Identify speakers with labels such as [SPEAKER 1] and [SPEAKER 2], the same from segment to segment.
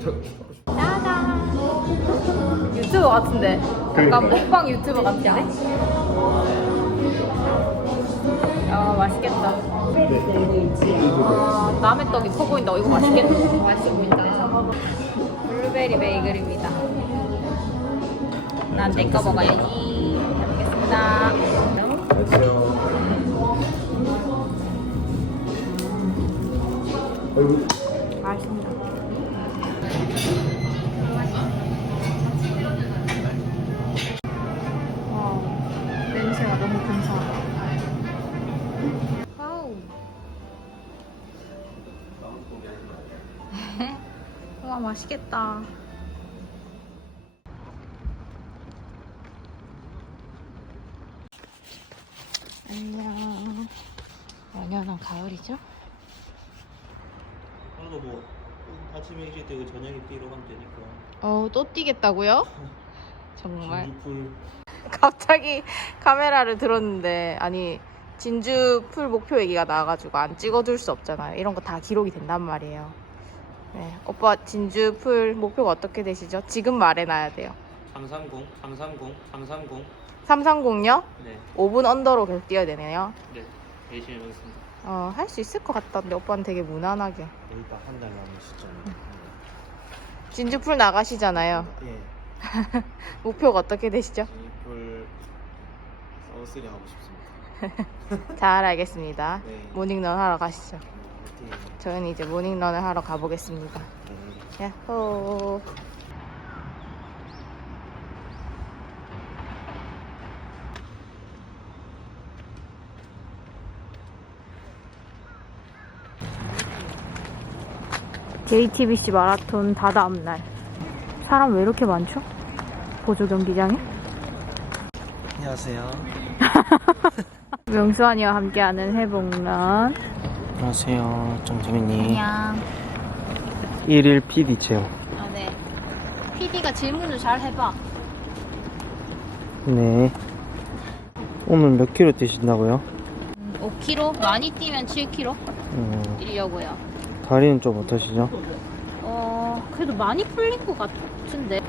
[SPEAKER 1] 짜잔. 유튜버 같은데. 약간 먹방 유튜버 같은데. 아 맛있겠다. 아 남의 떡이 커 보인다. 이거 맛있겠다. 맛있어 보인다. 블루베리 베이글입니다. 난 내 거 먹어야지. 잘 먹겠습니다.
[SPEAKER 2] 안녕
[SPEAKER 1] 맛있겠다. 안녕. 연연한 가을이죠?
[SPEAKER 3] 그래도 뭐 아침에 일찍 뛰고 저녁에 뛰러 가면 되니까
[SPEAKER 1] 어, 또 뛰겠다고요? 정말.
[SPEAKER 3] 진주풀
[SPEAKER 1] 갑자기 카메라를 들었는데 아니 진주 풀 목표 얘기가 나와가지고 안 찍어둘 수 없잖아요. 이런 거 다 기록이 된단 말이에요. 네, 오빠 진주 풀 목표가 어떻게 되시죠? 지금 말해놔야 돼요.
[SPEAKER 3] 330 330 330
[SPEAKER 1] 330요?
[SPEAKER 3] 네,
[SPEAKER 1] 5분 언더로 계속 뛰어야 되네요.
[SPEAKER 3] 네 열심히 하겠습니다
[SPEAKER 1] 어, 할 수 있을 것 같던데 오빠는 되게 무난하게.
[SPEAKER 3] 일단 한 달 남은 시점입니다
[SPEAKER 1] 진주 풀 나가시잖아요.
[SPEAKER 3] 예
[SPEAKER 1] 목표가 어떻게 되시죠?
[SPEAKER 3] 진주풀 서우스리 하고 싶습니다
[SPEAKER 1] 잘 알겠습니다.
[SPEAKER 3] 네
[SPEAKER 1] 모닝런 하러 가시죠.
[SPEAKER 3] 화이팅
[SPEAKER 1] 저희는 이제 모닝런을 하러 가보겠습니다.
[SPEAKER 3] 네.
[SPEAKER 1] 야호. JTBC 마라톤 다 다음 날. 사람 왜 이렇게 많죠? 보조 경기장에?
[SPEAKER 3] 안녕하세요
[SPEAKER 1] 명수환이와 함께하는 해봉런.
[SPEAKER 3] 안녕하세요 정재민님
[SPEAKER 1] 안녕.
[SPEAKER 3] 1일 PD 체험
[SPEAKER 1] 아, 네. PD가 질문을 잘 해봐.
[SPEAKER 3] 네 오늘 몇 킬로 뛰신다고요?
[SPEAKER 1] 5km? 많이 뛰면 7km
[SPEAKER 3] 음,
[SPEAKER 1] 뛰려고요.
[SPEAKER 3] 다리는 좀 어떠시죠?
[SPEAKER 1] 어, 그래도 많이 풀린 것 같은데.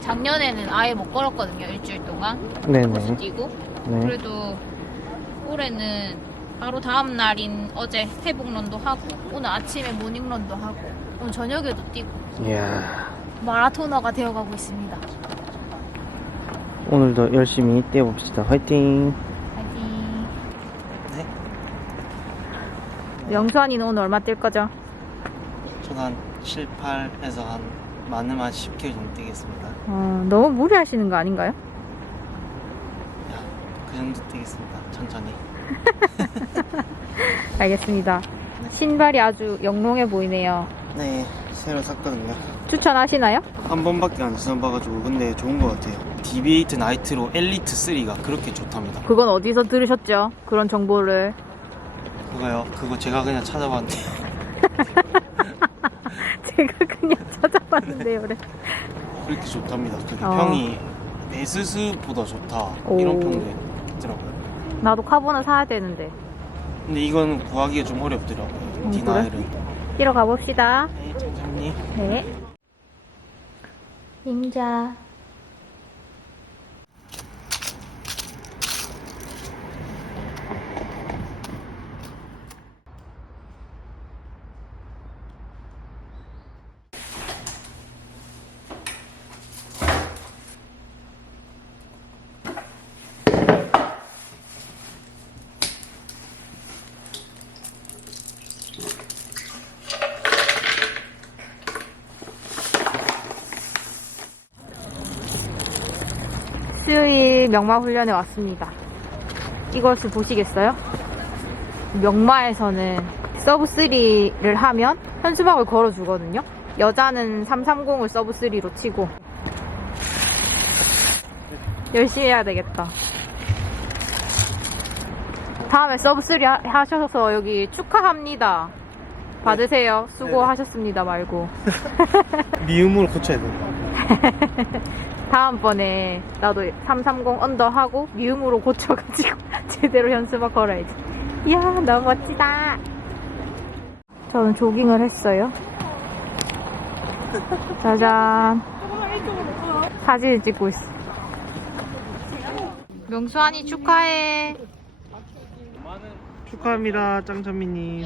[SPEAKER 1] 작년에는 아예 못 걸었거든요, 일주일 동안.
[SPEAKER 3] 네네
[SPEAKER 1] 뛰고.
[SPEAKER 3] 네.
[SPEAKER 1] 그래도 올해는 바로 다음 날인 어제 회복런도 하고, 오늘 아침에 모닝런도 하고, 오늘 저녁에도 뛰고,
[SPEAKER 3] 이야
[SPEAKER 1] 마라토너가 되어가고 있습니다.
[SPEAKER 3] 오늘도 열심히 뛰어봅시다 화이팅
[SPEAKER 1] 파이팅.
[SPEAKER 3] 네?
[SPEAKER 1] 명수환이는 오늘 얼마 뛸 거죠?
[SPEAKER 4] 저는 한 7, 8에서 한 많으면 한 10km 정도 뛰겠습니다.
[SPEAKER 1] 어, 너무 무리하시는 거 아닌가요?
[SPEAKER 4] 야, 그 정도 뛰겠습니다. 천천히.
[SPEAKER 1] 알겠습니다. 신발이 아주 영롱해 보이네요.
[SPEAKER 4] 네, 새로 샀거든요.
[SPEAKER 1] 추천하시나요?
[SPEAKER 4] 한 번밖에 안 신어봐가지고 근데 좋은 것 같아요. DB8 나이트로 엘리트 3가 그렇게 좋답니다.
[SPEAKER 1] 그건 어디서 들으셨죠? 그런 정보를.
[SPEAKER 4] 그거요? 그거 제가 그냥 찾아봤는데
[SPEAKER 1] 제가 그냥 찾아봤는데요, 그래.
[SPEAKER 4] 그렇게 좋답니다. 그게
[SPEAKER 1] 어.
[SPEAKER 4] 평이 베스스보다 좋다
[SPEAKER 1] 오.
[SPEAKER 4] 이런 평도 있더라고요.
[SPEAKER 1] 나도 카본을 사야 되는데.
[SPEAKER 4] 근데 이거는 구하기가 좀 어렵더라고요.
[SPEAKER 1] 음,
[SPEAKER 4] 디나일은.
[SPEAKER 1] 뛰러 가봅시다.
[SPEAKER 4] 네, 천천히.
[SPEAKER 1] 네. 임자. 수요일 명마 훈련에 왔습니다. 이것을 보시겠어요? 명마에서는 서브 3를 하면 현수막을 걸어주거든요. 여자는 330을 서브 3로 치고 열심히 해야 되겠다. 다음에 서브 3 하- 하셔서 여기 축하합니다. 받으세요. 수고하셨습니다 말고.
[SPEAKER 4] 미음으로 고쳐야 돼.
[SPEAKER 1] 다음번에 나도 330 언더 하고 미음으로 고쳐가지고 제대로 연습을 걸어야지. 이야 너무 멋지다. 저는 조깅을 했어요. 짜잔. 사진을 찍고 있어. 명수환이 축하해.
[SPEAKER 3] 축하합니다, 짱찬미님.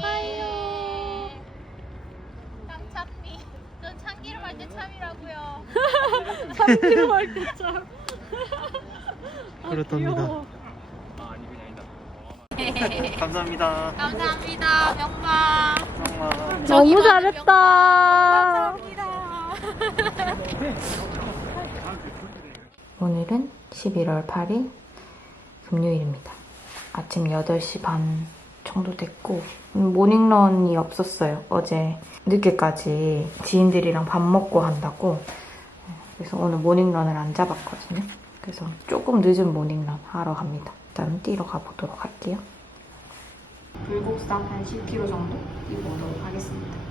[SPEAKER 1] 짱찬미. 전 참기름 할 때 참이라고요.
[SPEAKER 3] 그렇답니다. 감사합니다.
[SPEAKER 1] 감사합니다, 명마.
[SPEAKER 3] 정말.
[SPEAKER 1] 너무 잘했다. 오늘은 11월 8일 금요일입니다. 아침 8시 반 정도 됐고 음, 모닝런이 없었어요. 어제 늦게까지 지인들이랑 밥 먹고 한다고 그래서 오늘 모닝런을 안 잡았거든요. 그래서 조금 늦은 모닝런 하러 갑니다. 일단 뛰러 가보도록 할게요. 불곡산 한 10km 정도 뛰보도록 하겠습니다.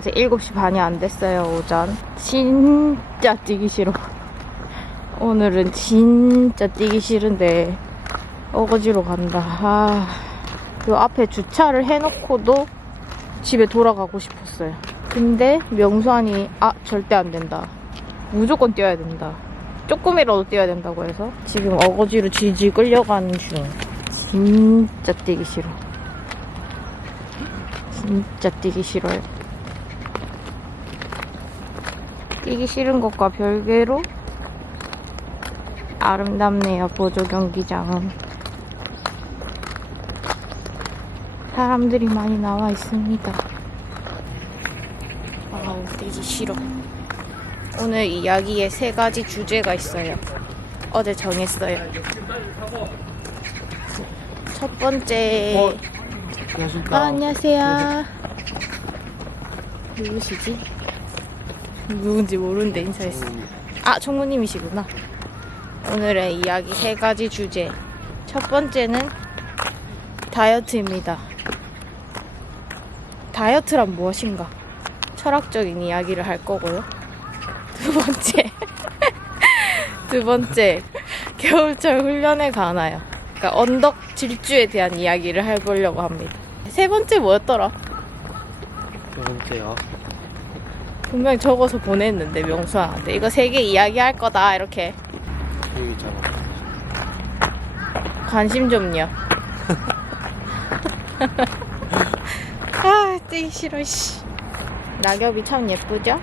[SPEAKER 1] 아직 7시 반이 안 됐어요, 오전. 진짜 뛰기 싫어. 오늘은 진짜 뛰기 싫은데, 어거지로 간다. 아, 요 앞에 주차를 해놓고도 집에 돌아가고 싶었어요. 근데 명수환이, 아, 절대 안 된다. 무조건 뛰어야 된다. 조금이라도 뛰어야 된다고 해서 지금 어거지로 질질 끌려가는 중. 진짜 뛰기 싫어. 진짜 뛰기 싫어요. 뛰기 싫은 것과 별개로 아름답네요 보조 경기장은 사람들이 많이 나와 있습니다. 아우 뛰기 싫어. 오늘 이야기에 세 가지 주제가 있어요. 어제 정했어요. 첫 번째.
[SPEAKER 3] 안녕하십니까.
[SPEAKER 1] 아, 안녕하세요. 누구시지? 누군지 모르는데 인사했어. 아, 총무님이시구나. 오늘의 이야기 세 가지 주제. 첫 번째는 다이어트입니다. 다이어트란 무엇인가? 철학적인 이야기를 할 거고요. 두 번째. 두 번째. 겨울철 훈련에 관하여. 그러니까 언덕 질주에 대한 이야기를 해보려고 합니다. 세 번째 뭐였더라?
[SPEAKER 3] 두 번째요.
[SPEAKER 1] 분명히 적어서 보냈는데 명수한테 이거 세 개 이야기할 거다 이렇게
[SPEAKER 3] 여기 있잖아.
[SPEAKER 1] 관심 좀요. 아 뛰기 싫어 씨. 낙엽이 참 예쁘죠?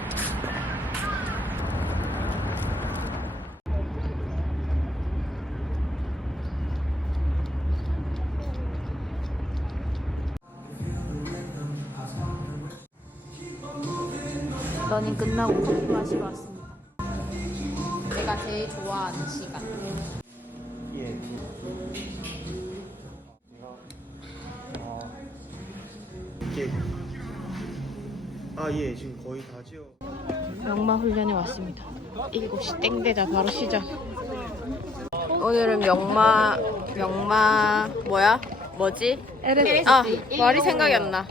[SPEAKER 1] 끝나고 커피 마시러 왔습니다. 제가 제일 좋아하는 시간.
[SPEAKER 3] 예. 아, 이게 아, 예, 지금 거의 다 지어.
[SPEAKER 1] 명마 훈련에 왔습니다. 7시 땡되자 바로 시작. 오늘은 명마 명마 뭐야? 뭐지? LSD. 아 말이 생각이 안 나.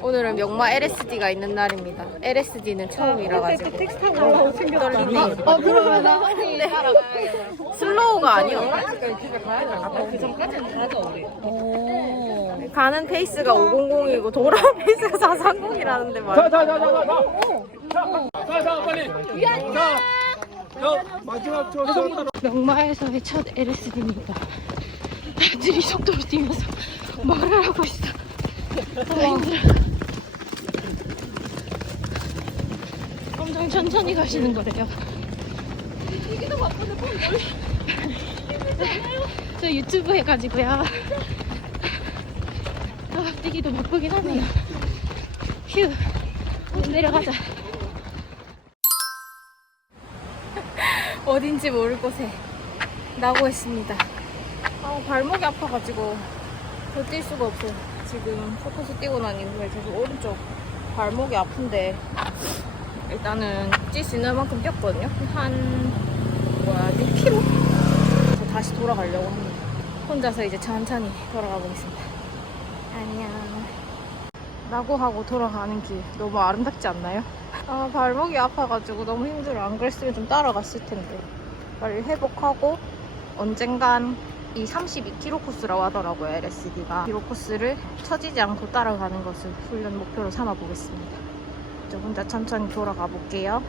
[SPEAKER 1] 오늘은 명마 LSD가 있는 날입니다. LSD는 처음이라 가지고. 택시 타고 올라오고 떨리네. 어 그러면 나 슬로우가 아니요. 그 전까지는 가야죠 우리. 가는 페이스가 500이고 돌아오는 페이스가 430이라는데 말이야. 명마에서의 첫 LSD입니다. 애들이 속도로 뛰면서 말을 하고 있어. 아, 힘들어. 천천히 가시는 거래요. 뛰기도 바쁜데 뭘저 유튜브 해가지고요. 아, 뛰기도 바쁘긴 하네요. 휴, 내려가자. 어딘지 모를 곳에 나고 있습니다. 아, 발목이 아파가지고 더 뛸 수가 없어요. 지금 포커스 뛰고 난 이후에 계속 오른쪽 발목이 아픈데 일단은 뛸수 있는 만큼 뛰었거든요. 한 뭐야 6km? 그래서 다시 돌아가려고 합니다. 혼자서 이제 천천히 돌아가 보겠습니다. 안녕. 라고 하고 돌아가는 길 너무 아름답지 않나요? 아 발목이 아파가지고 너무 힘들어. 안 그랬으면 좀 따라갔을 텐데. 빨리 회복하고 언젠간 이 32km 코스라고 하더라고요 LSD가 키로 코스를 처지지 않고 따라가는 것을 훈련 목표로 삼아 보겠습니다. 저 혼자 천천히 돌아가 볼게요.